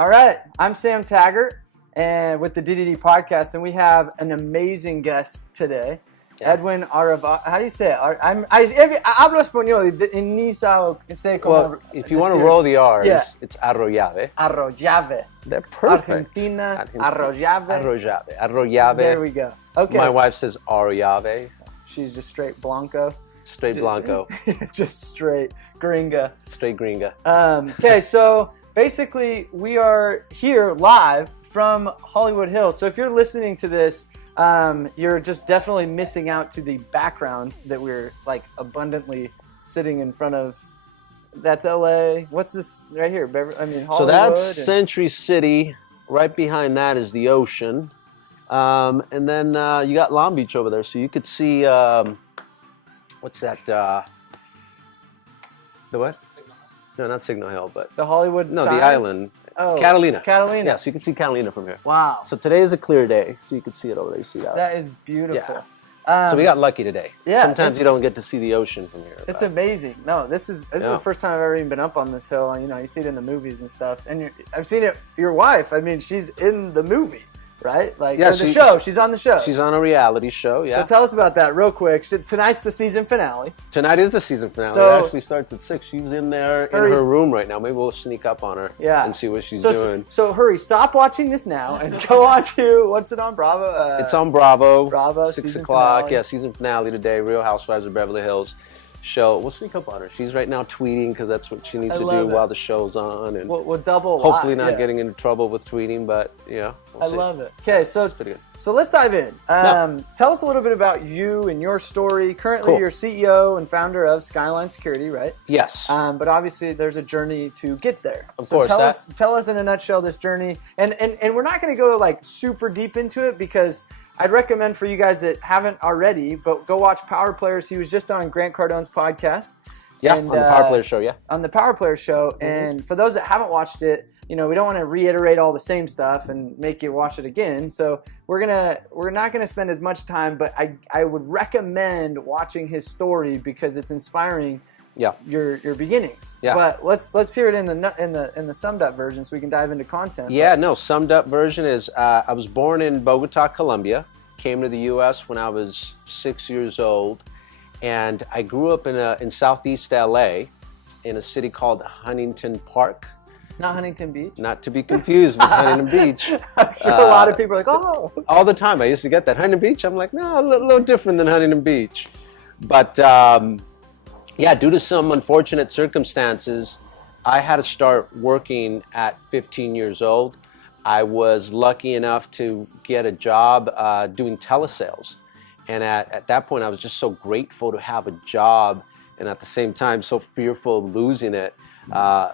All right, I'm Sam Taggart, and with the DDD podcast, and we have an amazing guest today, Edwin Arroyave. How do you say it? Hablo español y ni sé cómo. Well, if you want to roll the R's, it's Arroyave. Arroyave. They're perfect. Argentina. Arroyave. Arroyave. There we go. Okay. My wife says Arroyave. She's just straight Blanco. Straight Blanco. Just straight Gringa. Straight Gringa. Okay, so basically we are here live from Hollywood Hills. So if you're listening to this, you're just definitely missing out to the background that we're like abundantly sitting in front of. That's LA. What's this right here? Hollywood. So that's Century City. Right behind that is the ocean. And then you got Long Beach over there. So you could see, what's that? The what? No, not Signal Hill, but the Hollywood No, sign? the island. Oh, Catalina. Catalina. Yeah, so you can see Catalina from here. Wow. So today is a clear day, so you can see it over there. You see that? That is beautiful. Yeah. So we got lucky today. Yeah. Sometimes you don't get to see the ocean from here. It's amazing. No, this is the first time I've ever even been up on this hill. You know, you see it in the movies and stuff. And I've seen it. Your wife, I mean, she's in the movie, right? Like the show. She's on the show. She's on a reality show. Yeah. So tell us about that real quick. Tonight's the season finale. Tonight is the season finale. So, it actually starts at 6. She's in there in her room right now. Maybe we'll sneak up on her and see what she's doing. So hurry, stop watching this now and go on to, what's it on, Bravo? It's on Bravo. Bravo, 6 season o'clock. finale. Yeah, season finale today. Real Housewives of Beverly Hills show. We'll sneak up on her. She's right now tweeting because that's what she needs to do while the show's on. And we'll double hopefully not getting into trouble with tweeting, but we'll see. Love it. Okay, so let's dive in. Tell us a little bit about you and your story. Currently, you're CEO and founder of Skyline Security, right? Yes. But obviously, there's a journey to get there. Of course. Tell us in a nutshell this journey, and we're not going to go like super deep into it because I'd recommend for you guys that haven't already, but go watch Power Players. He was just on Grant Cardone's podcast. Yeah, on the Power Players show, yeah. On the Power Players show. Mm-hmm. And for those that haven't watched it, we don't want to reiterate all the same stuff and make you watch it again. So we're not gonna spend as much time, but I would recommend watching his story because it's inspiring. Yeah. Your beginnings. Yeah. But let's hear it in the summed up version so we can dive into content. Yeah, no, summed up version is I was born in Bogota, Colombia, came to the US when I was 6 years old, and I grew up in Southeast LA in a city called Huntington Park. Not Huntington Beach? Not to be confused with Huntington Beach. I'm sure a lot of people are like, oh. All the time I used to get that. Huntington Beach? I'm like, no, a little different than Huntington Beach. But yeah, due to some unfortunate circumstances, I had to start working at 15 years old. I was lucky enough to get a job doing telesales. And at that point, I was just so grateful to have a job and at the same time so fearful of losing it.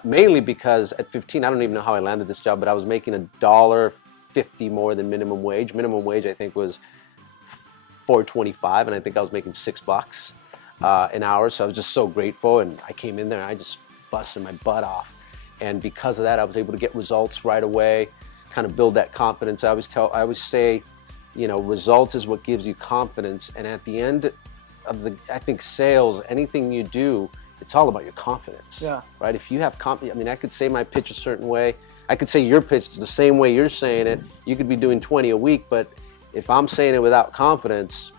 Mainly because at 15, I don't even know how I landed this job, but I was making $1.50 more than minimum wage. Minimum wage, I think, was $4.25, and I think I was making $6 an hour. So I was just so grateful, and I came in there and I just busted my butt off. And because of that, I was able to get results right away, kind of build that confidence. I always say, result is what gives you confidence. And at the end of I think sales, anything you do, it's all about your confidence. Yeah. Right? If you have confidence, I could say my pitch a certain way. I could say your pitch the same way you're saying it. You could be doing 20 a week, but if I'm saying it without confidence,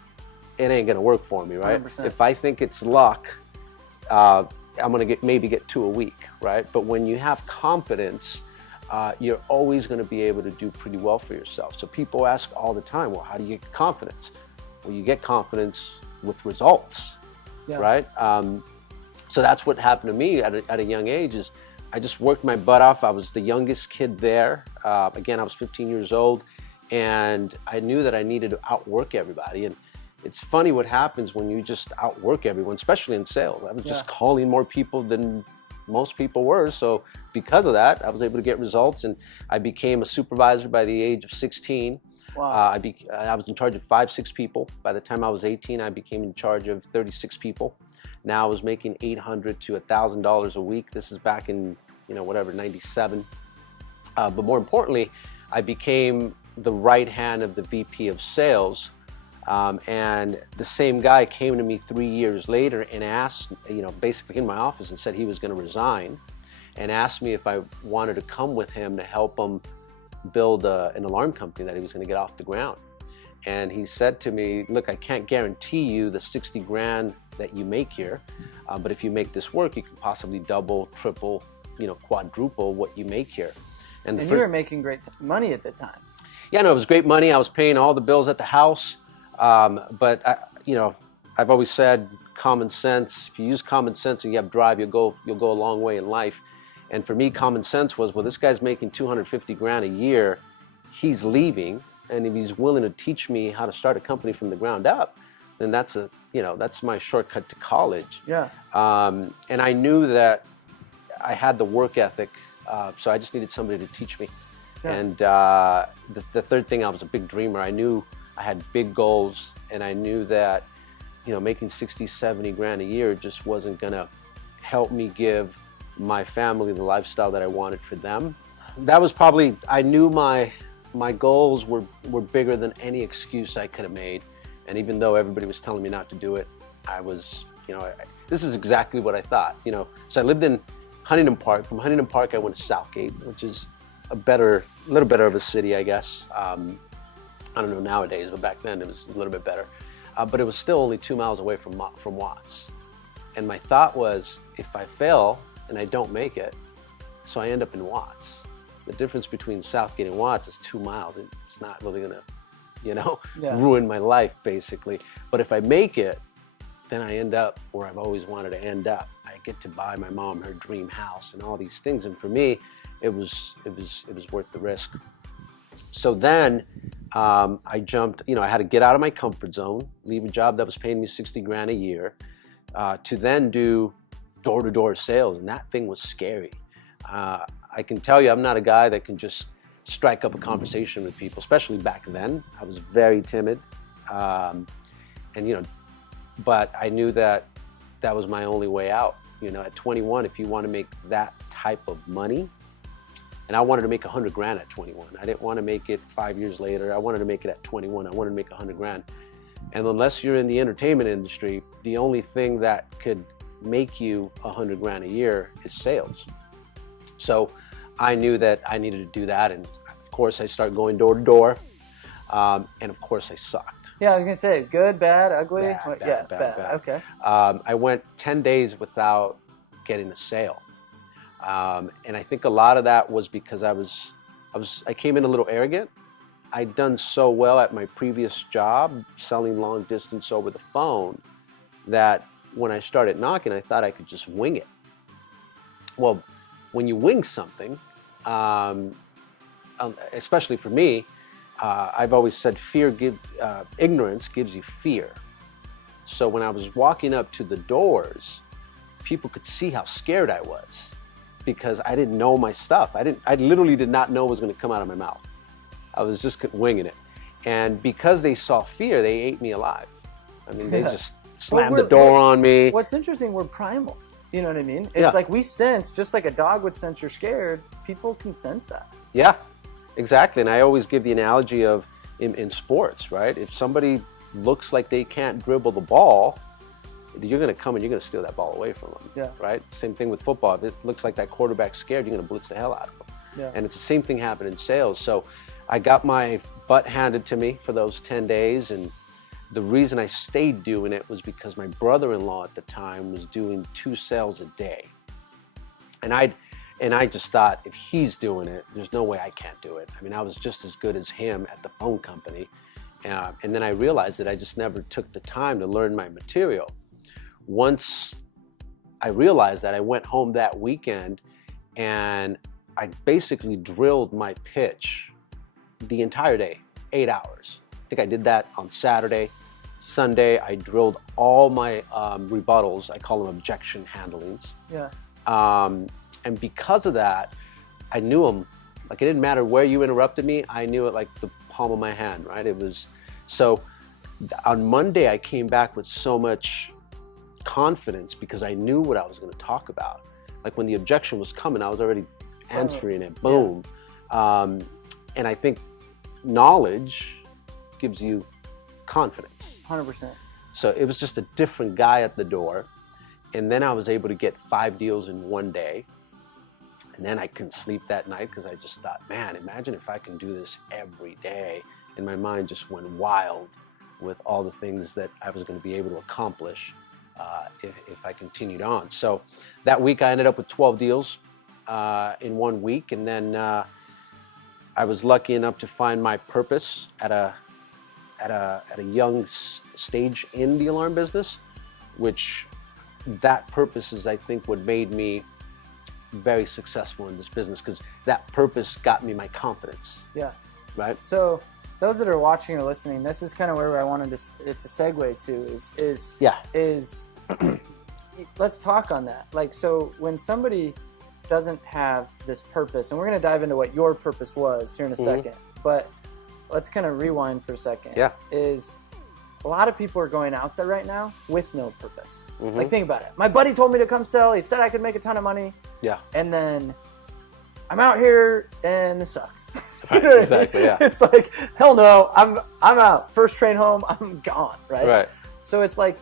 it ain't gonna work for me, right? 100%. If I think it's luck, I'm gonna maybe get 2 a week, right? But when you have confidence, you're always gonna be able to do pretty well for yourself. So people ask all the time, well, how do you get confidence? Well, you get confidence with results, right? So that's what happened to me at a young age. Is I just worked my butt off. I was the youngest kid there. Again, I was 15 years old, and I knew that I needed to outwork everybody. And it's funny what happens when you just outwork everyone, especially in sales. I was just calling more people than most people were. So because of that, I was able to get results, and I became a supervisor by the age of 16. Wow. I was in charge of 5-6 people. By the time I was 18, I became in charge of 36 people. Now I was making $800 to $1,000 a week. This is back in, 97. But more importantly, I became the right hand of the VP of sales. And the same guy came to me 3 years later and asked, basically in my office and said he was going to resign. and asked me if I wanted to come with him to help him build an alarm company that he was going to get off the ground. And he said to me, look, I can't guarantee you the 60 grand that you make here, but if you make this work, you could possibly double, triple, quadruple what you make here. And you were making great money at the time. Yeah, no, it was great money. I was paying all the bills at the house. But I've always said common sense. If you use common sense and you have drive, you'll go a long way in life. And for me, common sense was, well, this guy's making 250 grand a year. He's leaving, and if he's willing to teach me how to start a company from the ground up, then that's my shortcut to college. Yeah. And I knew that I had the work ethic, so I just needed somebody to teach me. Yeah. And the third thing, I was a big dreamer. I knew I had big goals, and I knew that, making 60, 70 grand a year just wasn't gonna help me give my family the lifestyle that I wanted for them. That was probably, I knew my goals were bigger than any excuse I could have made. And even though everybody was telling me not to do it, I was, this is exactly what I thought, So I lived in Huntington Park. From Huntington Park, I went to Southgate, which is a little better of a city, I guess. I don't know nowadays, but back then it was a little bit better. But it was still only 2 miles away from Watts. And my thought was, if I fail and I don't make it, so I end up in Watts. The difference between Southgate and Watts is 2 miles. It's not really gonna, ruin my life, basically. But if I make it, then I end up where I've always wanted to end up. I get to buy my mom her dream house and all these things. And for me, it was worth the risk. So then I jumped, I had to get out of my comfort zone, leave a job that was paying me 60 grand a year, to then do door-to-door sales. And that thing was scary. I can tell you, I'm not a guy that can just strike up a conversation with people, especially back then. I was very timid. But I knew that was my only way out. At 21, if you want to make that type of money, and I wanted to make 100 grand at 21. I didn't want to make it 5 years later. I wanted to make it at 21. I wanted to make 100 grand. And unless you're in the entertainment industry, the only thing that could make you 100 grand a year is sales. So I knew that I needed to do that. And of course, I started going door to door. And of course, I sucked. Yeah, I was going to say, good, bad, ugly? Bad. Okay. I went 10 days without getting a sale. And I think a lot of that was because I came in a little arrogant. I'd done so well at my previous job, selling long distance over the phone, that when I started knocking, I thought I could just wing it. Well, when you wing something, especially for me, I've always said ignorance gives you fear. So when I was walking up to the doors, people could see how scared I was because I didn't know my stuff. I literally did not know what was going to come out of my mouth. I was just winging it. And because they saw fear, they ate me alive. I mean, they just slammed the door on me. What's interesting, we're primal. You know what I mean? It's like we sense, just like a dog would sense you're scared, people can sense that. Yeah, exactly. And I always give the analogy of in sports, right? If somebody looks like they can't dribble the ball, you're going to come and you're going to steal that ball away from them, right? Same thing with football. If it looks like that quarterback's scared, you're going to blitz the hell out of them. Yeah. And it's the same thing happened in sales. So I got my butt handed to me for those 10 days. And the reason I stayed doing it was because my brother-in-law at the time was doing 2 sales a day. And I just thought, if he's doing it, there's no way I can't do it. I mean, I was just as good as him at the phone company. And then I realized that I just never took the time to learn my material. Once I realized that, I went home that weekend and I basically drilled my pitch the entire day, 8 hours. I think I did that on Saturday. Sunday, I drilled all my rebuttals. I call them objection handlings. Yeah. And because of that, I knew them. Like, it didn't matter where you interrupted me. I knew it like the palm of my hand, right? It was, so on Monday, I came back with so much confidence because I knew what I was going to talk about. Like, when the objection was coming, I was already answering it. Boom. Yeah. And I think knowledge gives you confidence. 100%. So it was just a different guy at the door. And then I was able to get 5 deals in one day. And then I couldn't sleep that night because I just thought, man, imagine if I can do this every day. And my mind just went wild with all the things that I was going to be able to accomplish if I continued on. So that week I ended up with 12 deals in 1 week. And then I was lucky enough to find my purpose at a young stage in the alarm business, which that purpose is, I think, what made me very successful in this business, because that purpose got me my confidence. Yeah. Right. So those that are watching or listening, this is kind of where I wanted it to segue to is let's talk on that. Like, so when somebody doesn't have this purpose, and we're going to dive into what your purpose was here in a second, but let's kind of rewind for a second. Yeah. Is a lot of people are going out there right now with no purpose. Like, think about it. My buddy told me to come sell. He said I could make a ton of money. Yeah. And then I'm out here and this sucks. Right, exactly. Yeah. It's like, hell no, I'm out. First train home, I'm gone. Right. Right. So it's like,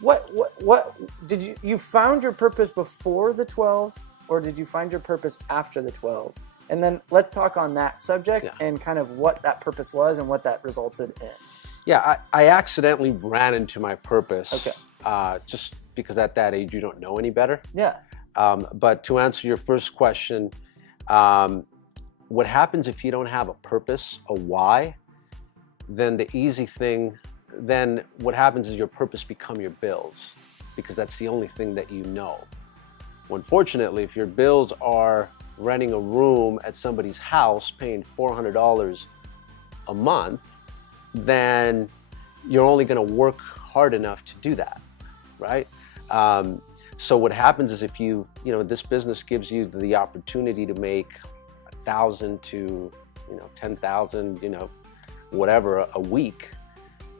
what did you found your purpose before the 12, or did you find your purpose after the 12? And then let's talk on that subject and kind of what that purpose was and what that resulted in. Yeah, I accidentally ran into my purpose. Okay. Just because at that age you don't know any better. Yeah. But to answer your first question, what happens if you don't have a purpose, a why? Then the easy thing, then what happens is your purpose become your bills, because that's the only thing that you know. Well, unfortunately, if your bills are renting a room at somebody's house, paying $400 a month, then you're only going to work hard enough to do that, right? So what happens is if this business gives you the opportunity to make 1,000 to 10,000, whatever a week,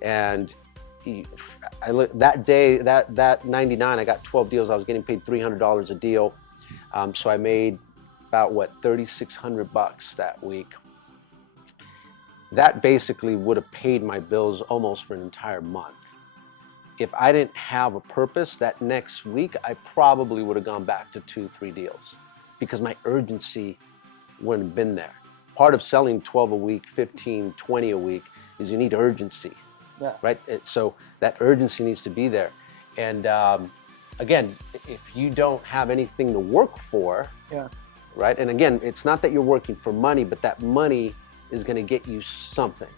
and that day, that 99, I got 12 deals. I was getting paid $300 a deal, so I made about $3,600 that week. That basically would have paid my bills almost for an entire month. If I didn't have a purpose, that next week I probably would have gone back to 2-3 deals, because my urgency wouldn't have been there. Part of selling 12 a week, 15, 20 a week is you need urgency, right? So that urgency needs to be there. And again, if you don't have anything to work for, right? And again, it's not that you're working for money, but that money is going to get you something.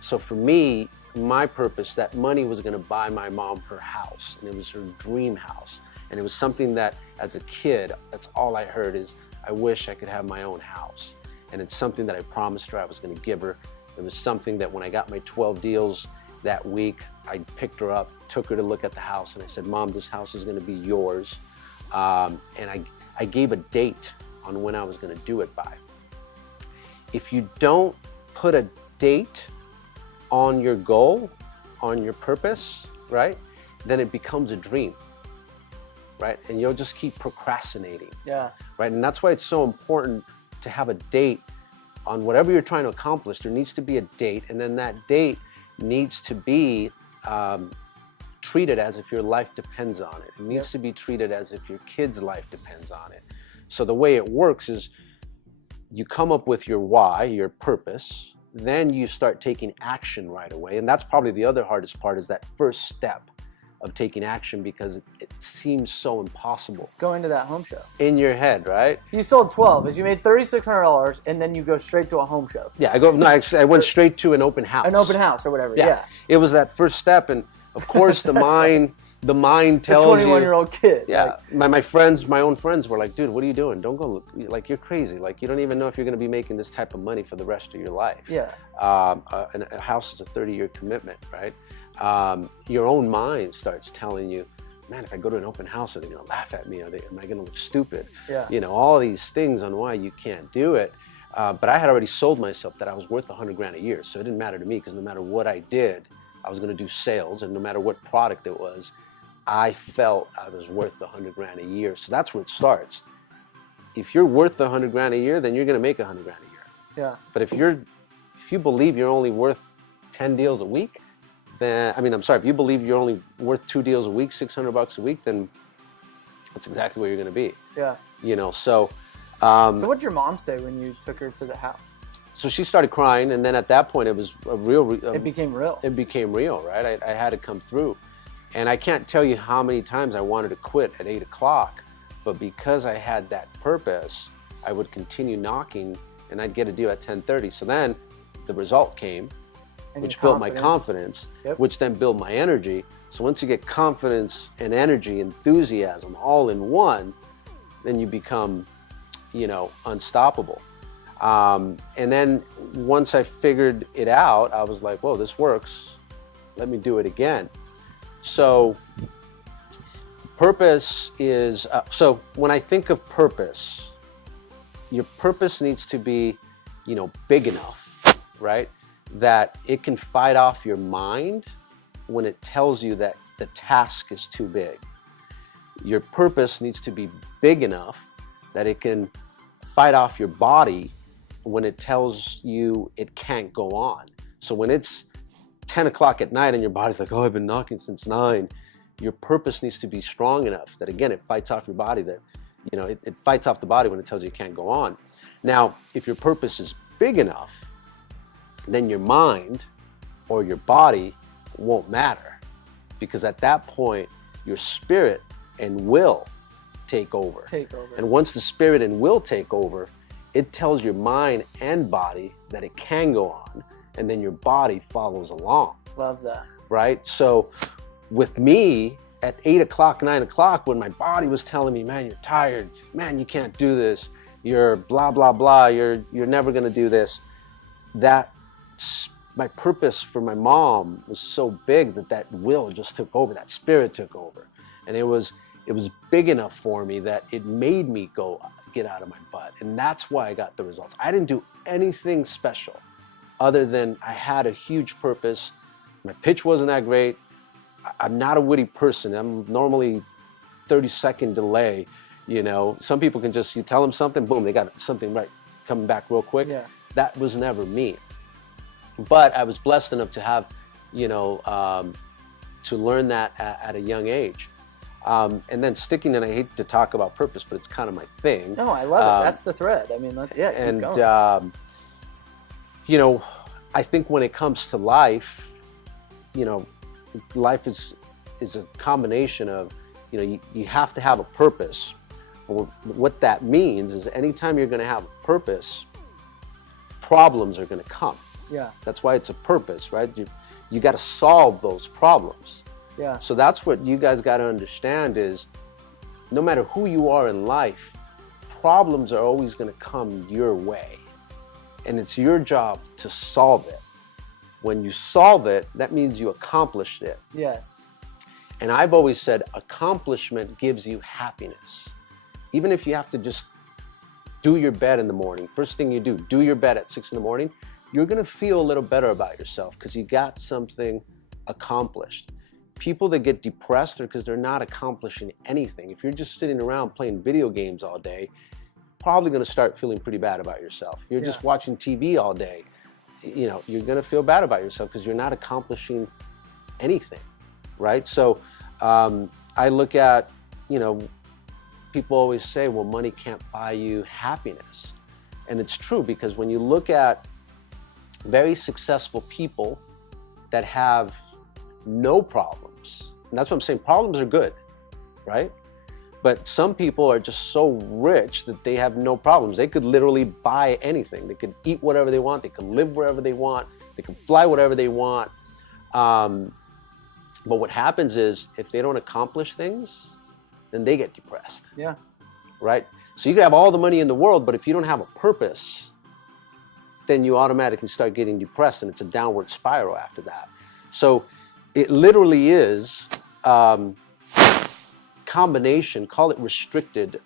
So for me, my purpose, that money was going to buy my mom her house, and it was her dream house. And it was something that as a kid, that's all I heard is, I wish I could have my own house. And it's something that I promised her I was going to give her. It was something that when I got my 12 deals that week, I picked her up, took her to look at the house, and I said, Mom, this house is going to be yours. And I gave a date on when I was going to do it by. If you don't put a date on your goal, on your purpose, right, then it becomes a dream, right? And you'll just keep procrastinating, right? And that's why it's so important to have a date on whatever you're trying to accomplish. There needs to be a date, and then that date needs to be treated as if your life depends on it. It needs to be treated as if your kid's life depends on it. So the way it works is you come up with your why, your purpose, then you start taking action right away. And that's probably the other hardest part, is that first step of taking action, because it seems so impossible. It's going to that home show. In your head, right? You sold 12, as you made $3,600, and then you go straight to a home show. Yeah, I went straight to an open house. An open house or whatever, yeah. It was that first step, and of course the mind tells you. 21-year-old kid. Yeah, my own friends were like, dude, what are you doing? Don't go, like, you're crazy. Like, you don't even know if you're going to be making this type of money for the rest of your life. Yeah. And a house is a 30-year commitment, right? Your own mind starts telling you, man, if I go to an open house, are they going to laugh at me? Am I going to look stupid? Yeah. All these things on why you can't do it. But I had already sold myself that I was worth $100,000 a year. So it didn't matter to me, because no matter what I did, I was going to do sales, and no matter what product it was, I felt I was worth $100,000 a year. So that's where it starts. If you're worth $100,000 a year, then you're going to make $100,000 a year. Yeah. But if you believe you're only worth 10 deals a week, then if you believe you're only worth 2 deals a week, $600 a week, then that's exactly where you're going to be. Yeah. So So what did your mom say when you took her to the house? so she started crying, and then at that point it was It became real. It became real, right? I had to come through. And I can't tell you how many times I wanted to quit at 8 o'clock, but because I had that purpose, I would continue knocking, and I'd get a deal at 10:30. So then the result came, And which your built my confidence, Yep. which then built my energy. So once you get confidence and energy, enthusiasm all in one, then you become, unstoppable. And then once I figured it out, I was like, whoa, this works. Let me do it again. So purpose is, so when I think of purpose, your purpose needs to be, big enough, right? That it can fight off your mind when it tells you that the task is too big. Your purpose needs to be big enough that it can fight off your body when it tells you it can't go on. So when it's 10 o'clock at night and your body's like, oh, I've been knocking since 9, your purpose needs to be strong enough that, again, it fights off your body, that, it fights off the body when it tells you can't go on. Now, if your purpose is big enough, then your mind or your body won't matter, because at that point, your spirit and will take over. And once the spirit and will take over, it tells your mind and body that it can go on, and then your body follows along. Love that. Right? So with me at 8 o'clock, 9 o'clock, when my body was telling me, man, you're tired, man, you can't do this, you're blah, blah, blah, you're never gonna do this, my purpose for my mom was so big that will just took over, that spirit took over. And it was big enough for me that it made me get out of my butt. And that's why I got the results. I didn't do anything special other than I had a huge purpose. My pitch wasn't that great. I'm not a witty person. I'm normally 30-second delay. Some people can just, you tell them something, boom, they got something right, coming back real quick. Yeah. That was never me. But I was blessed enough to have, to learn that at a young age. And then sticking, and I hate to talk about purpose, but it's kind of my thing. No, I love it. That's the thread. I mean, keep going. I think when it comes to life, life is a combination of, you have to have a purpose. What that means is anytime you're going to have a purpose, problems are going to come. Yeah. That's why it's a purpose, right? You got to solve those problems. Yeah. So that's what you guys got to understand is, no matter who you are in life, problems are always going to come your way. And it's your job to solve it. When you solve it, that means you accomplished it. Yes. And I've always said accomplishment gives you happiness. Even if you have to just do your bed in the morning, first thing you do your bed at 6 in the morning, you're going to feel a little better about yourself because you got something accomplished. People that get depressed are because they're not accomplishing anything. If you're just sitting around playing video games all day, probably going to start feeling pretty bad about yourself. If you're just watching TV all day, you're going to feel bad about yourself because you're not accomplishing anything, right? So I look at, people always say, well, money can't buy you happiness. And it's true, because when you look at very successful people that have no problems, and that's what I'm saying, problems are good, right? But some people are just so rich that they have no problems. They could literally buy anything. They could eat whatever they want. They can live wherever they want. They can fly whatever they want. But what happens is, if they don't accomplish things, then they get depressed. Yeah. Right? So you can have all the money in the world, but if you don't have a purpose, then you automatically start getting depressed, and it's a downward spiral after that. So it literally is combination, call it restricted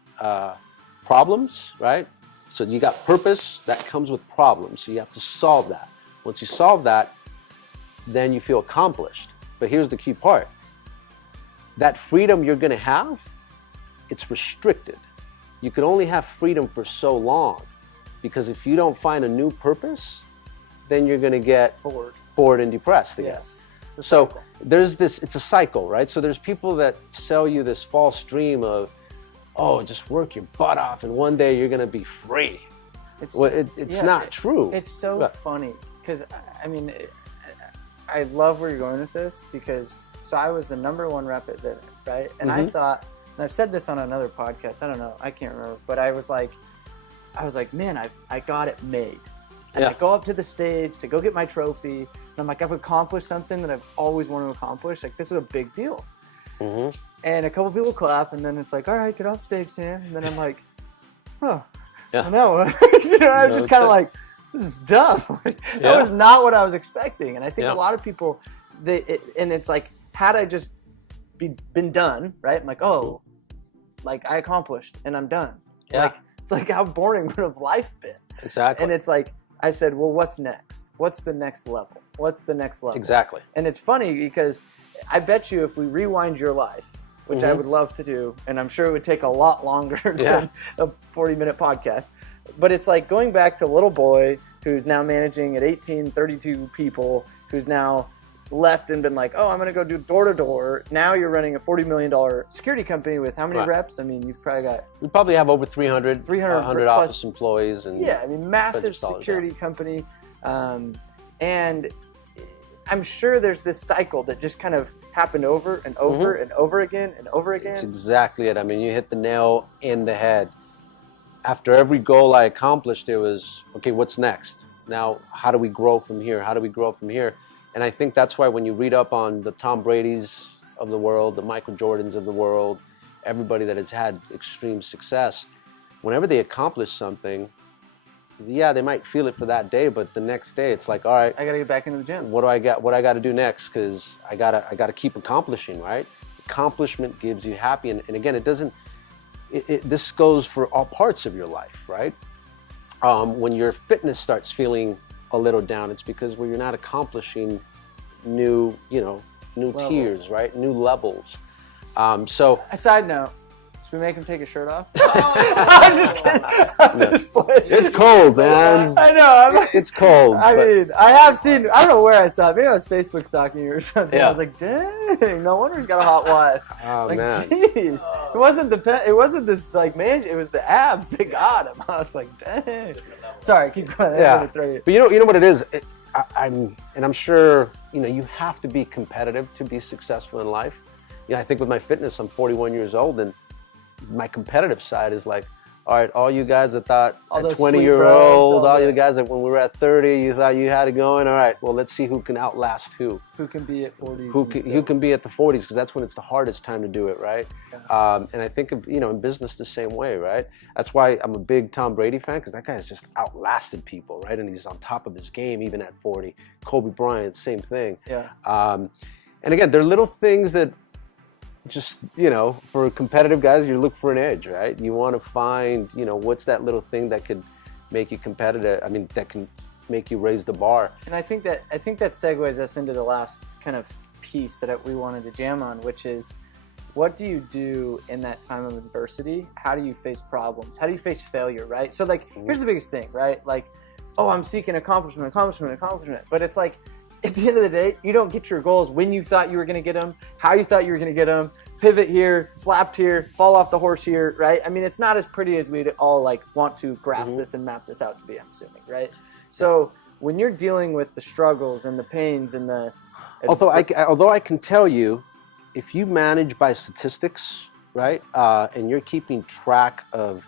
problems, right? So you got purpose, that comes with problems. So you have to solve that. Once you solve that, then you feel accomplished. But here's the key part. That freedom you're going to have, it's restricted. You can only have freedom for so long, because if you don't find a new purpose, then you're going to get bored and depressed again. Yes. So there's this, it's a cycle, right? So there's people that sell you this false dream of, oh, just work your butt off and one day you're going to be free. It's not true. It's so funny because, I mean, I love where you're going with this because, so I was the #1 rep at Vivint, right? And I thought, and I've said this on another podcast, I don't know, I can't remember, but I was like, man, I got it made. And I go up to the stage to go get my trophy, and I'm like, I've accomplished something that I've always wanted to accomplish. Like, this was a big deal. And a couple people clap, and then it's like, all right, get off stage, Sam. And then I'm like, oh, no. I'm just kind of like, this is tough. That was not what I was expecting. And I think a lot of people, and it's like, had I just been done, right? I'm like, oh, like I accomplished and I'm done. Like, it's like, how boring would have life been? Exactly. And it's like, I said, well, what's next? What's the next level? What's the next level? Exactly. And it's funny because I bet you if we rewind your life, which I would love to do, and I'm sure it would take a lot longer than a 40-minute podcast, but it's like going back to little boy who's now managing at 18, 32 people, who's now left and been like, oh, I'm going to go do door-to-door. Now you're running a $40 million security company with how many reps? I mean, you've probably got... We probably have over 300 office employees. And I mean, massive security company. And I'm sure there's this cycle that just kind of happened over and over and over again and over again. That's exactly it. I mean, you hit the nail in the head. After every goal I accomplished, it was, okay, what's next? Now, how do we grow from here? How do we grow from here? And I think that's why when you read up on the Tom Brady's of the world, the Michael Jordans of the world, everybody that has had extreme success, whenever they accomplish something, they might feel it for that day, but the next day it's like, all right, I got to get back into the gym. What do I got to do next? Because I gotta keep accomplishing, right? Accomplishment gives you happy, and again, it doesn't. This goes for all parts of your life, right? When your fitness starts feeling a little down, it's because you're not accomplishing new levels. Tiers, right? New levels. So a side note, should we make him take his shirt off? I'm just kidding. It's cold, man. I know. It's cold. I mean, I have seen, I don't know where I saw it. Maybe I was Facebook stalking you or something. I was like, dang, no wonder he's got a hot wife. Oh, like, man. Jeez. It wasn't this, like, man, it was the abs that got him. I was like, dang. Sorry, keep going. But you know what it is? I'm sure, you have to be competitive to be successful in life. I think with my fitness, I'm 41 years old, and my competitive side is like, all right, all you guys that thought at 20-year-old, all you guys that when we were at 30, you thought you had it going. All right, well, let's see who can outlast who. Who can be at 40s. Who can be at the 40s, because that's when it's the hardest time to do it, right? Yeah. And I think of, in business the same way, right? That's why I'm a big Tom Brady fan, because that guy has just outlasted people, right? And he's on top of his game even at 40. Kobe Bryant, same thing. Yeah. And again, there are little things that just, for competitive guys, you look for an edge, right? You want to find, what's that little thing that could make you competitive. I mean, that can make you raise the bar. And I think that segues us into the last kind of piece that we wanted to jam on, which is, what do you do in that time of adversity? How do you face problems? How do you face failure, right? So, like, here's the biggest thing, right? Like, oh, I'm seeking accomplishment. But it's like, at the end of the day, you don't get your goals when you thought you were going to get them, how you thought you were going to get them, pivot here, slapped here, fall off the horse here, right? I mean, it's not as pretty as we'd all like want to graph this and map this out to be, I'm assuming, right? So when you're dealing with the struggles and the pains and the... Although I can tell you, if you manage by statistics, right, and you're keeping track of,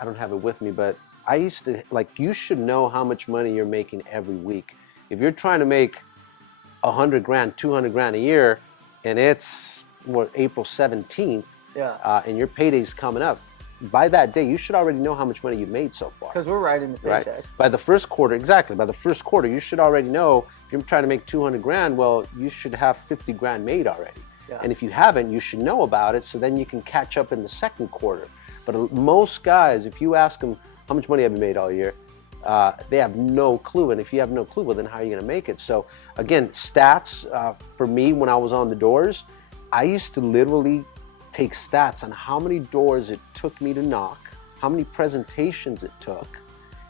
I don't have it with me, but I used to, like, you should know how much money you're making every week. If you're trying to make $100,000, $200,000 a year, and it's April 17th, and your payday's coming up, by that day you should already know how much money you've made so far. Because we're writing the paychecks. Right? By the first quarter, you should already know. If you're trying to make $200,000, well, you should have $50,000 made already. Yeah. And if you haven't, you should know about it, so then you can catch up in the second quarter. But most guys, if you ask them how much money have you made all year, they have no clue, and if you have no clue, well, then how are you going to make it? So again, stats, for me, when I was on the doors, I used to literally take stats on how many doors it took me to knock, how many presentations it took,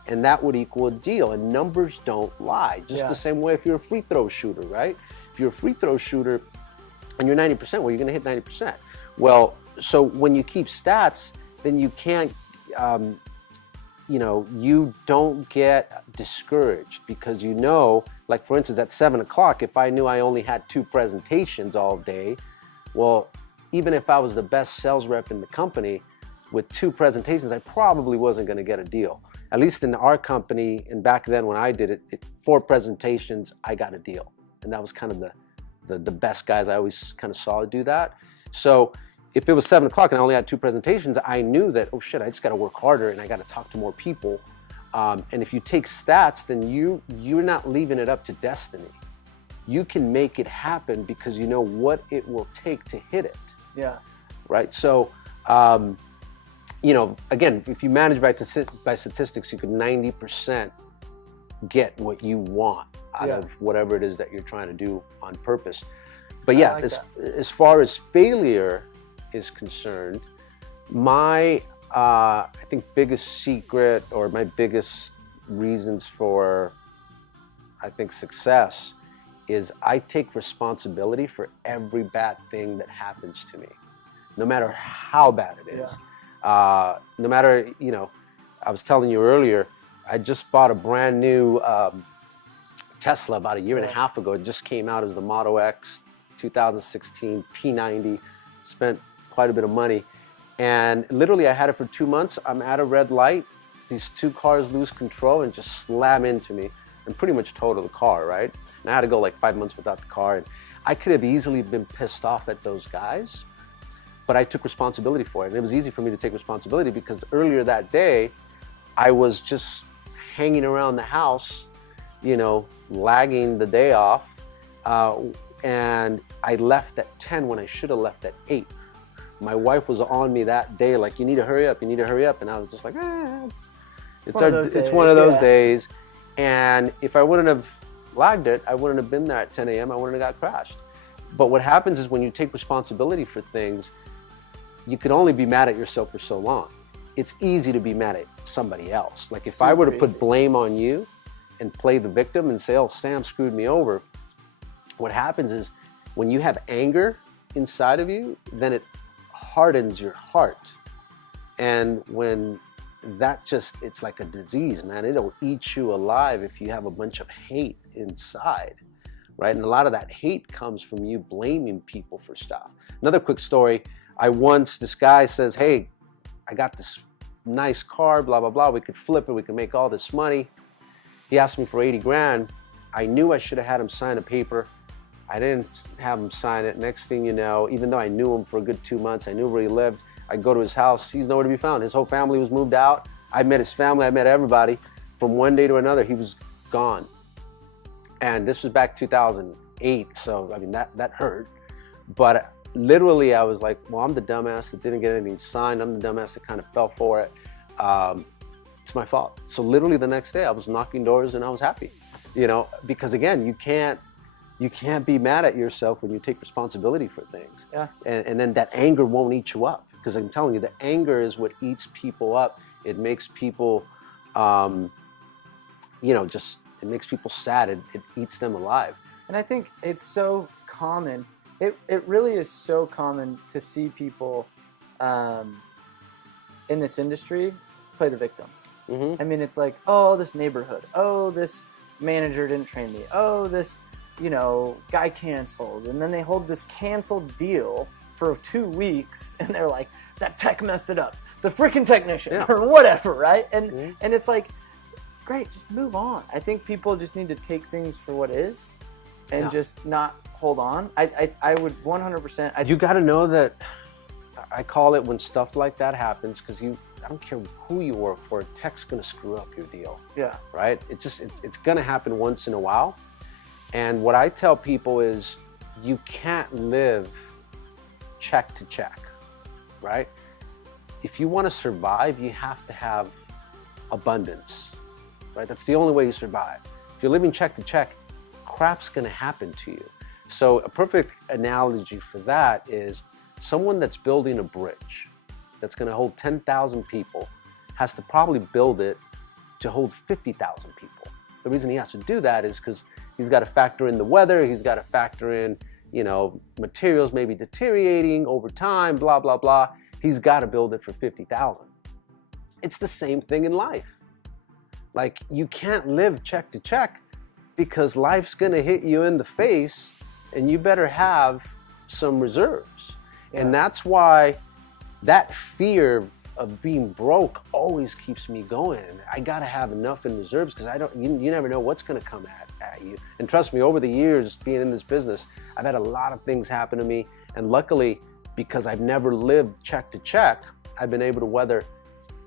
and that would equal a deal. And numbers don't lie. Just the same way if you're a free throw shooter, right? If you're a free throw shooter and you're 90%, well, you're going to hit 90%. Well, so when you keep stats, then you can't, you don't get discouraged, because like for instance, at 7 o'clock, if I knew I only had 2 presentations all day, well, even if I was the best sales rep in the company with 2 presentations, I probably wasn't going to get a deal. At least in our company, and back then when I did it, 4 presentations, I got a deal. And that was kind of the best guys I always kind of saw do that. So if it was 7 o'clock and I only had 2 presentations, I knew that, oh shit, I just got to work harder and I got to talk to more people. And if you take stats, then you're not leaving it up to destiny. You can make it happen because you know what it will take to hit it. Yeah. Right. So, again, if you manage by statistics, you could 90% get what you want out of whatever it is that you're trying to do on purpose. But yeah, as far as failure is concerned, my I think biggest secret, or my biggest reasons for, I think, success is I take responsibility for every bad thing that happens to me, no matter how bad it is. No matter, I was telling you earlier, I just bought a brand new Tesla about a year and a half ago. It just came out as the Model X 2016 P90, spent quite a bit of money. And literally I had it for 2 months. I'm at a red light. These 2 cars lose control and just slam into me and pretty much total the car, right? And I had to go like 5 months without the car. And I could have easily been pissed off at those guys, but I took responsibility for it. And it was easy for me to take responsibility because earlier that day, I was just hanging around the house, lagging the day off. And I left at 10 when I should have left at 8. My wife was on me that day, like, you need to hurry up, you need to hurry up. And I was just like, it's one of those days. And if I wouldn't have lagged it, I wouldn't have been there at 10 a.m. I wouldn't have got crashed. But what happens is when you take responsibility for things, you can only be mad at yourself for so long. It's easy to be mad at somebody else. Like if I were to put blame on you and play the victim and say, oh, Sam screwed me over, what happens is when you have anger inside of you, then it hardens your heart. And when it's like a disease, man. It'll eat you alive if you have a bunch of hate inside, right? And a lot of that hate comes from you blaming people for stuff. Another quick story. This guy says, hey, I got this nice car, blah, blah, blah. We could flip it. We could make all this money. He asked me for 80 grand. I knew I should have had him sign a paper. I didn't have him sign it. Next thing you know, even though I knew him for a good 2 months, I knew where he lived. I go to his house. He's nowhere to be found. His whole family was moved out. I met his family. I met everybody. From one day to another, he was gone. And this was back 2008. So, I mean, that hurt. But literally, I was like, well, I'm the dumbass that didn't get anything signed. I'm the dumbass that kind of fell for it. It's my fault. So literally the next day, I was knocking doors and I was happy. Because again, you can't be mad at yourself when you take responsibility for things. Yeah. And then that anger won't eat you up. Because I'm telling you, the anger is what eats people up. It makes people, it makes people sad. It eats them alive. And I think it's so common. It really is so common to see people in this industry play the victim. Mm-hmm. I mean, it's like, oh, this neighborhood. Oh, this manager didn't train me. Oh, this, guy canceled. And then they hold this canceled deal for 2 weeks, and they're like, that tech messed it up. The freaking technician or whatever, right? And and it's like, great, just move on. I think people just need to take things for what is and just not hold on. I would 100%. You got to know that, I call it when stuff like that happens, because I don't care who you work for, tech's going to screw up your deal. Yeah. Right? It's going to happen once in a while. And what I tell people is you can't live check to check, right? If you want to survive, you have to have abundance, right? That's the only way you survive. If you're living check to check, crap's going to happen to you. So a perfect analogy for that is someone that's building a bridge that's going to hold 10,000 people has to probably build it to hold 50,000 people. The reason he has to do that is because he's got to factor in the weather, he's got to factor in, materials maybe deteriorating over time, blah, blah, blah. he's got to build it for 50,000. It's the same thing in life. Like, you can't live check to check, because life's going to hit you in the face, and you better have some reserves. And that's why that fear of being broke always keeps me going. And I got to have enough in reserves, because you never know what's going to come at you. And trust me, over the years being in this business, I've had a lot of things happen to me. And luckily, because I've never lived check to check, I've been able to weather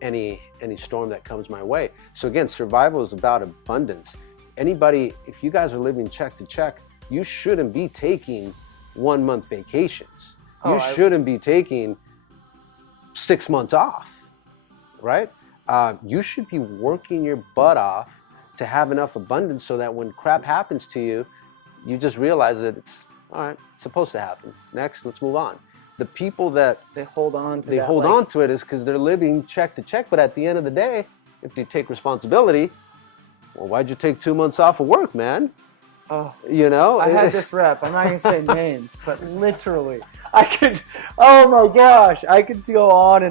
any storm that comes my way. So again, survival is about abundance. Anybody, if you guys are living check to check, you shouldn't be taking 1 month vacations. You shouldn't be taking 6 months off, right? You should be working your butt off to have enough abundance, so that when crap happens to you, you just realize that it's all right, it's supposed to happen. Next, let's move on. The people that they hold on to it is because they're living check to check. But at the end of the day, if they take responsibility, well, why'd you take 2 months off of work, man? Oh, you know, I had this rep. I'm not gonna say names, but literally, oh my gosh, I could go on.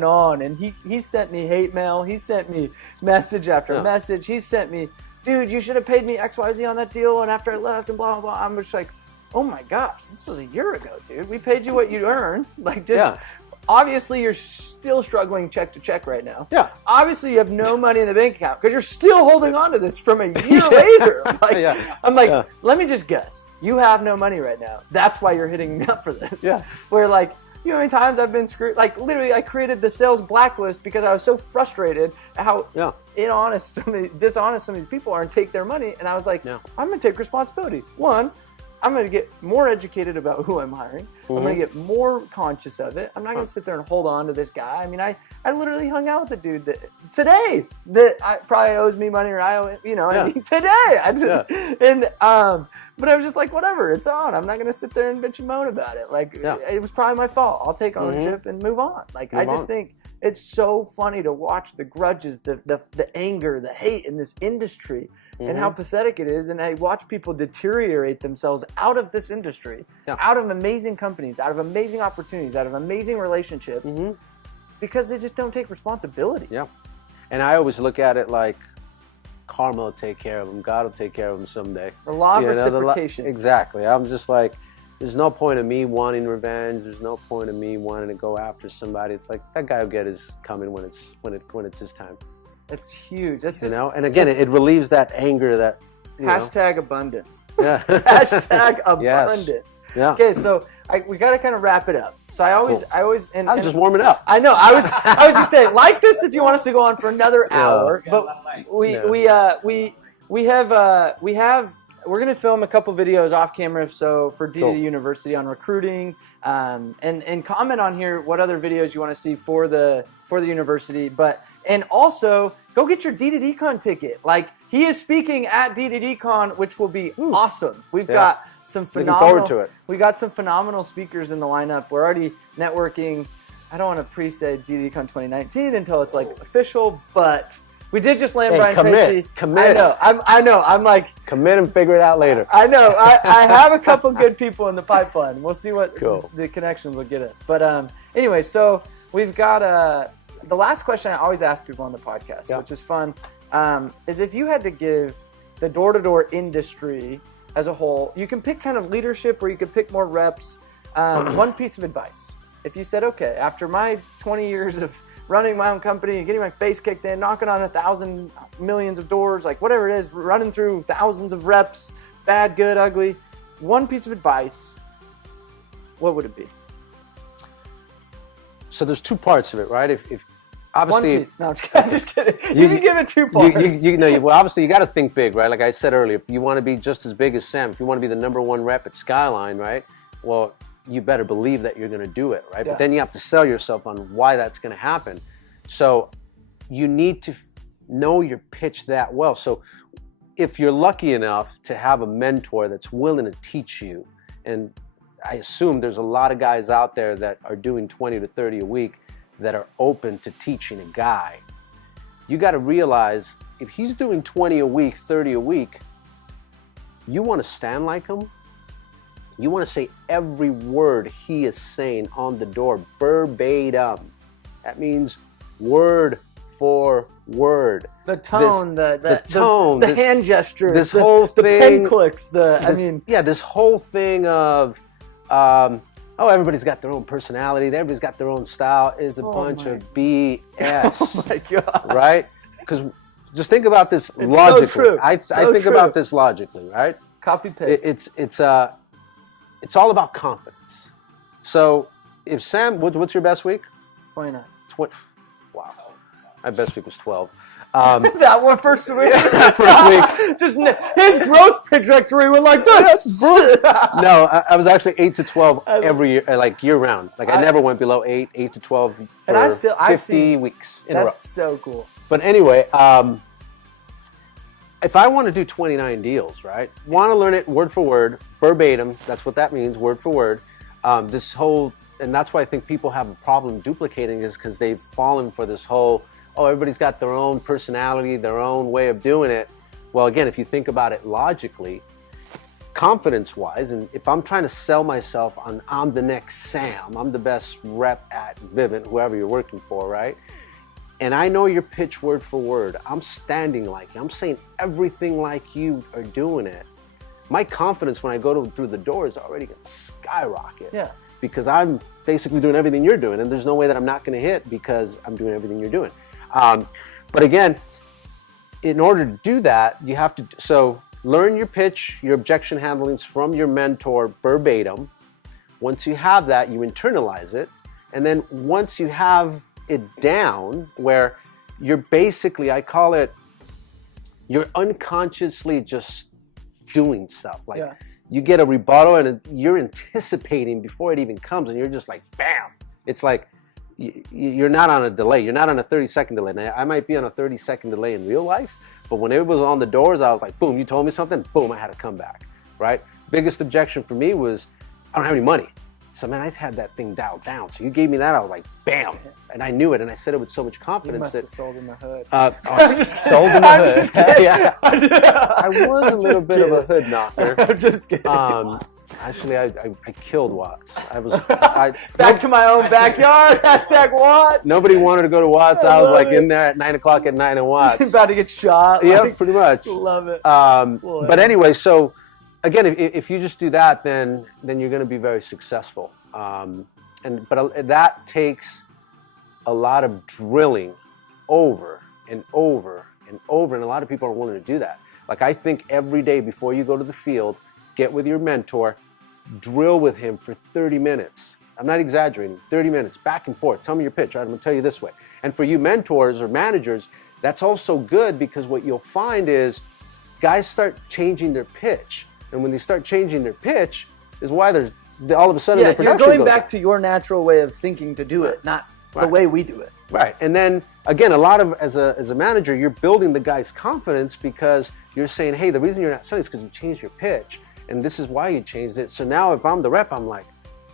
And he sent me hate mail. He sent me message after message. He sent me, dude, you should have paid me XYZ on that deal. And after I left, and blah, blah, blah. I'm just like, oh my gosh, this was a year ago, dude. We paid you what you earned. Like, just obviously you're still struggling check to check right now. Yeah. Obviously you have no money in the bank account, because you're still holding on to this from a year later. Like, I'm like, let me just guess. You have no money right now. That's why you're hitting me up for this. Yeah. Where, like, you know how many times I've been screwed? Like, literally, I created the sales blacklist because I was so frustrated at how dishonest some of these people are and take their money. And I was like, I'm going to take responsibility. One, I'm going to get more educated about who I'm hiring. I'm going to get more conscious of it. I'm not going to sit there and hold on to this guy. I mean, I literally hung out with the dude today that probably owes me money, or I owe it, you know, I mean, today. But I was just like, whatever, it's on. I'm not going to sit there and bitch and moan about it. Like, it was probably my fault. I'll take ownership and move on. Like, I just think it's so funny to watch the grudges, the anger, the hate in this industry, and how pathetic it is. And I watch people deteriorate themselves out of this industry, out of amazing companies, out of amazing opportunities, out of amazing relationships, because they just don't take responsibility. Yeah. And I always look at it like, karma will take care of them. God will take care of them someday. The law of reciprocation. Exactly. I'm just like, there's no point of me wanting revenge. There's no point of me wanting to go after somebody. It's like, that guy will get his coming when it's his time. It's huge. That's just, and again, it relieves that anger that. Hashtag abundance. Yeah. Hashtag abundance. Yeah. Okay, so we got to kind of wrap it up. So I'm just warming up. I know. I was gonna say, like this if you want us to go on for another hour, but we're gonna film a couple videos off camera. So for D2D University on recruiting, and comment on here what other videos you want to see for the university, and also go get your D2D ticket. Like, he is speaking at D2D which will be awesome. We've got some phenomenal. Looking forward to it. We got some phenomenal speakers in the lineup. We're already networking. I don't want to pre-say D2D 2019 until it's like official, but we did just land Brian Tracy. Commit. I know. I'm like, commit and figure it out later. I know. I have a couple good people in the pipeline. We'll see what the connections will get us. But anyway, so we've got the last question I always ask people on the podcast, which is fun, is if you had to give the door-to-door industry as a whole, you can pick kind of leadership or you could pick more reps, one piece of advice. If you said, okay, after my 20 years of running my own company and getting my face kicked in, knocking on 1,000 millions of doors, like whatever it is, running through thousands of reps, bad, good, ugly, one piece of advice, what would it be? So there's two parts of it, right? If obviously, one piece. No, I'm just kidding. You can give it 2 parts. Well, obviously you got to think big, right? Like I said earlier, if you want to be just as big as Sam, if you want to be the #1 rep at Skyline, right? Well, you better believe that you're going to do it, right? Yeah. But then you have to sell yourself on why that's going to happen. So you need to know your pitch that well. So if you're lucky enough to have a mentor that's willing to teach you, and I assume there's a lot of guys out there that are doing 20 to 30 a week that are open to teaching a guy, you got to realize if he's doing 20 a week, 30 a week, you want to stand like him. You want to say every word he is saying on the door verbatim. That means word for word. The tone, the tone, the hand gestures, this whole the thing, pen clicks, this whole thing of, oh, everybody's got their own personality, everybody's got their own style is a bunch of BS. Oh my God. Right? Because just think about this it's logically. So true. I think about this logically, right? Copy paste. It's all about confidence. So if Sam, what's your best week? 29. Wow. My best week was 12. That one first week. First week. Just his growth trajectory went like this. No, I was actually 8 to 12 every year, like year round. Like I never went below 8 to 12 for I've 50 seen, weeks in a row. That's so cool. But anyway, if I want to do 29 deals, right? Want to learn it word for word, verbatim. That's what that means, word for word. And that's why I think people have a problem duplicating is because they've fallen for this whole, oh, everybody's got their own personality, their own way of doing it. Well, again, if you think about it logically, confidence-wise, and if I'm trying to sell myself on I'm the next Sam, I'm the best rep at Vivint, whoever you're working for, right? And I know your pitch word for word. I'm standing like you. I'm saying everything like you are doing it. My confidence when I go through the door is already going to skyrocket. Yeah. Because I'm basically doing everything you're doing, and there's no way that I'm not going to hit because I'm doing everything you're doing. But again, in order to do that, you have to, so learn your pitch, your objection handlings from your mentor verbatim. Once you have that, you internalize it. And then once you have it down where you're basically, I call it, you're unconsciously just doing stuff. Like you get a rebuttal and you're anticipating before it even comes and you're just like, bam. It's like, you're not on a delay. You're not on a 30-second delay. Now, I might be on a 30-second delay in real life, but when it was on the doors, I was like, boom, you told me something, boom, I had to come back, right? Biggest objection for me was, I don't have any money. So, man, I've had that thing dialed down. So you gave me that, I was like, bam. And I knew it, and I said it with so much confidence. You must have sold in the hood. Sold in the hood. Yeah. I was a little bit of a hood knocker. I'm just kidding. Actually, I killed Watts. Back to my own backyard. Hashtag Watts. Nobody wanted to go to Watts. I was like in there at 9 o'clock at night in Watts. About to get shot. Yeah, pretty much. Love it. But anyway, so again, if you just do that, then you're going to be very successful. But that takes a lot of drilling over and over and over, and a lot of people are willing to do that. Like I think every day before you go to the field, get with your mentor, drill with him for 30 minutes. I'm not exaggerating, 30 minutes, back and forth. Tell me your pitch, all right, I'm gonna tell you this way. And for you mentors or managers, that's also good because what you'll find is guys start changing their pitch. And when they start changing their pitch is why all of a sudden their production you're going goes back up. to your natural way of thinking to do it, not the way we do it. Right. And then again, a lot of as a manager, you're building the guy's confidence because you're saying, hey, the reason you're not selling is because you changed your pitch. And this is why you changed it. So now if I'm the rep, I'm like,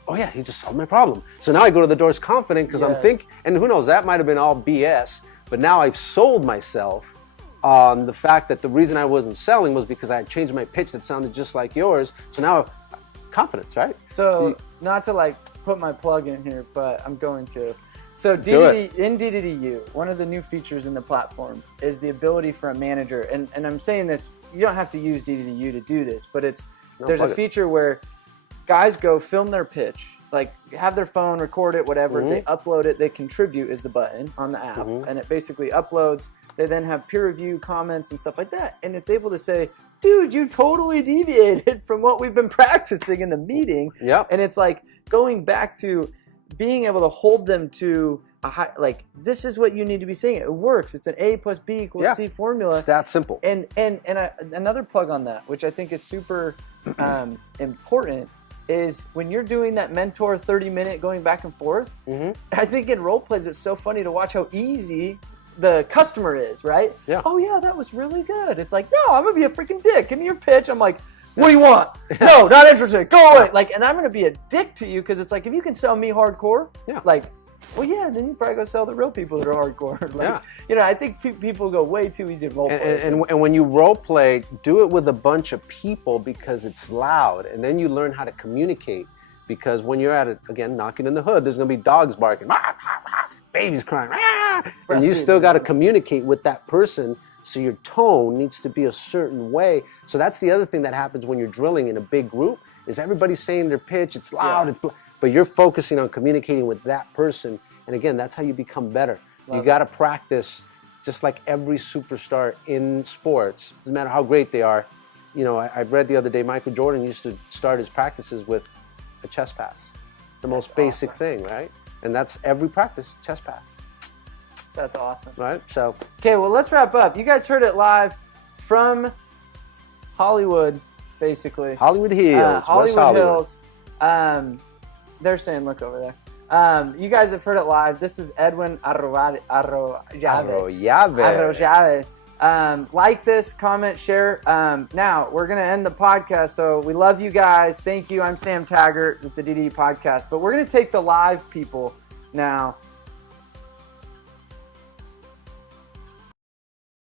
oh yeah, he just solved my problem. So now I go to the doors confident because I'm thinking, and who knows, that might have been all BS, but now I've sold myself on the fact that the reason I wasn't selling was because I had changed my pitch that sounded just like yours. So now confidence, right? So not to like put my plug in here, but I'm going to. So in DDDU, one of the new features in the platform is the ability for a manager, and I'm saying this, you don't have to use DDDU to do this, but there's a feature where guys go film their pitch, like have their phone, record it, whatever, they upload it, they contribute is the button on the app, and it basically uploads. They then have peer review comments and stuff like that, and it's able to say, dude, you totally deviated from what we've been practicing in the meeting. Yep. And it's like going back to being able to hold them to a high, like this is what you need to be saying. It works. It's an A plus B equals C formula. It's that simple. And another plug on that, which I think is super important, is when you're doing that mentor 30-minute going back and forth. I think in role plays it's so funny to watch how easy the customer is, right? Yeah. Oh yeah, that was really good. It's like, no, I'm gonna be a freaking dick. Give me your pitch. I'm like, what do you want? No, not interested. Go away. Like, and I'm gonna be a dick to you because it's like if you can sell me hardcore, like, well, yeah, then you probably go sell the real people that are hardcore. Like, you know, I think people go way too easy in role play. And when you role play, do it with a bunch of people because it's loud, and then you learn how to communicate. Because when you're at it again, knocking in the hood, there's gonna be dogs barking. baby's crying, and you still got to communicate with that person. So your tone needs to be a certain way. So that's the other thing that happens when you're drilling in a big group is everybody's saying their pitch, it's loud, but you're focusing on communicating with that person. And again, that's how you become better. You got to practice just like every superstar in sports, doesn't matter how great they are. You know, I read the other day, Michael Jordan used to start his practices with a chest pass. The most basic thing, right? And that's every practice, chest pass. That's awesome. Right, so. Okay, well, let's wrap up. You guys heard it live from Hollywood, basically. Hollywood Hills. Hollywood Hills. They're saying, look over there. You guys have heard it live. This is Edwin Arroyave. Like this, comment, share. Now, we're going to end the podcast, so we love you guys. Thank you. I'm Sam Taggart with the DD Podcast. But we're going to take the live people now